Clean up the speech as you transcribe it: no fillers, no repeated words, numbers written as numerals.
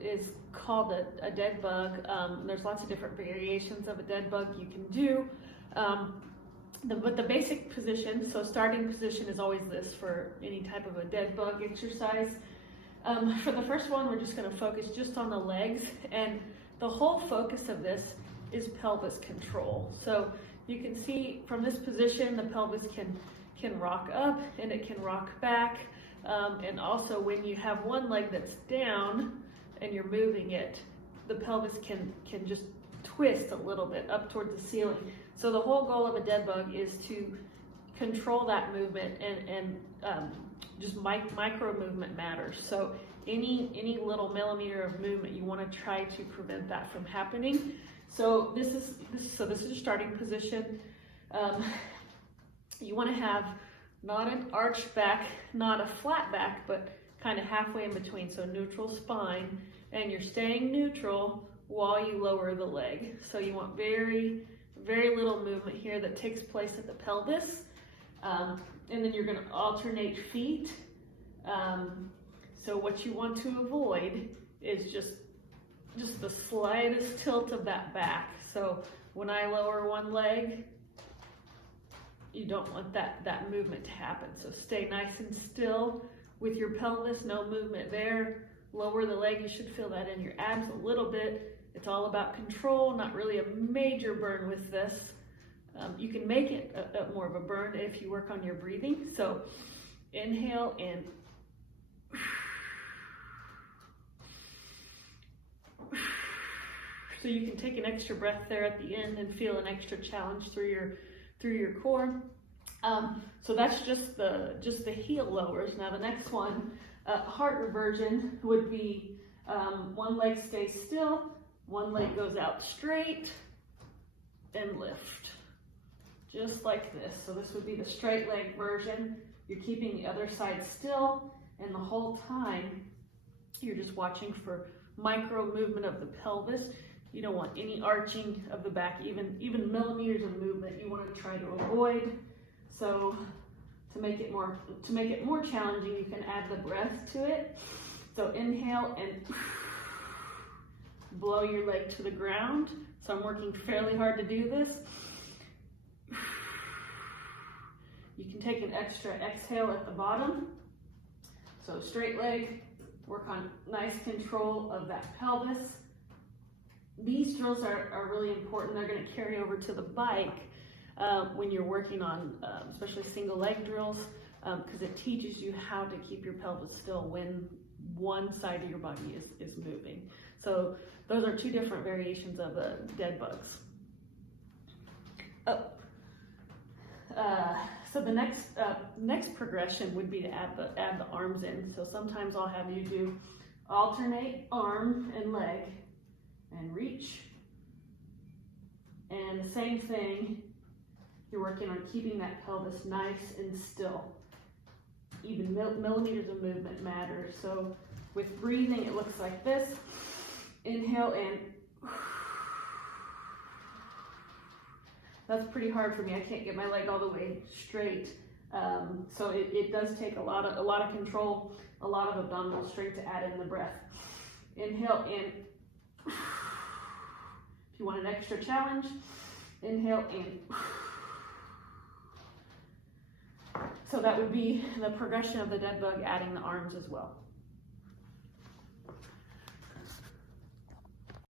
is called a dead bug. There's lots of different variations of a dead bug you can do. But the basic position, so starting position is always this for any type of a dead bug exercise. For the first one, we're just going to focus just on the legs, and the whole focus of this is pelvis control. So you can see from this position, the pelvis can rock up and it can rock back. And also when you have one leg that's down and you're moving it, the pelvis can just twist a little bit up towards the ceiling. So the whole goal of a dead bug is to control that movement, and just micro movement matters. So any little millimeter of movement, you want to try to prevent that from happening. So this is your starting position. You want to have not an arched back, not a flat back, but kind of halfway in between. So neutral spine, and you're staying neutral while you lower the leg. So you want very, very little movement here that takes place at the pelvis. And then you're going to alternate feet. So what you want to avoid is just the slightest tilt of that back. So when I lower one leg, you don't want that movement to happen. So stay nice and still with your pelvis, no movement there. Lower the leg, you should feel that in your abs a little bit. It's all about control, not really a major burn with this. You can make it more of a burn if you work on your breathing. So inhale and so you can take an extra breath there at the end and feel an extra challenge through your core. So that's just the heel lowers. Now the next one, heart reversion, would be one leg stays still, one leg goes out straight, and lift. Just like this. So this would be the straight leg version. You're keeping the other side still, and the whole time you're just watching for micro movement of the pelvis. You don't want any arching of the back, even millimeters of movement you want to try to avoid. So to make it more challenging, you can add the breath to it. So inhale and blow your leg to the ground. So I'm working fairly hard to do this. You can take an extra exhale at the bottom. So straight leg, work on nice control of that pelvis. These drills are really important. They're going to carry over to the bike when you're working on especially single leg drills, because it teaches you how to keep your pelvis still when one side of your body is moving. So those are two different variations of the dead bugs. So the next progression would be to add the arms in. So sometimes I'll have you do alternate arm and leg and reach. And the same thing, you're working on keeping that pelvis nice and still. Even millimeters of movement matters. So with breathing, it looks like this. Inhale and that's pretty hard for me. I can't get my leg all the way straight. So it does take a lot of control, a lot of abdominal strength to add in the breath. Inhale in. If you want an extra challenge, inhale in. So that would be the progression of the dead bug, adding the arms as well.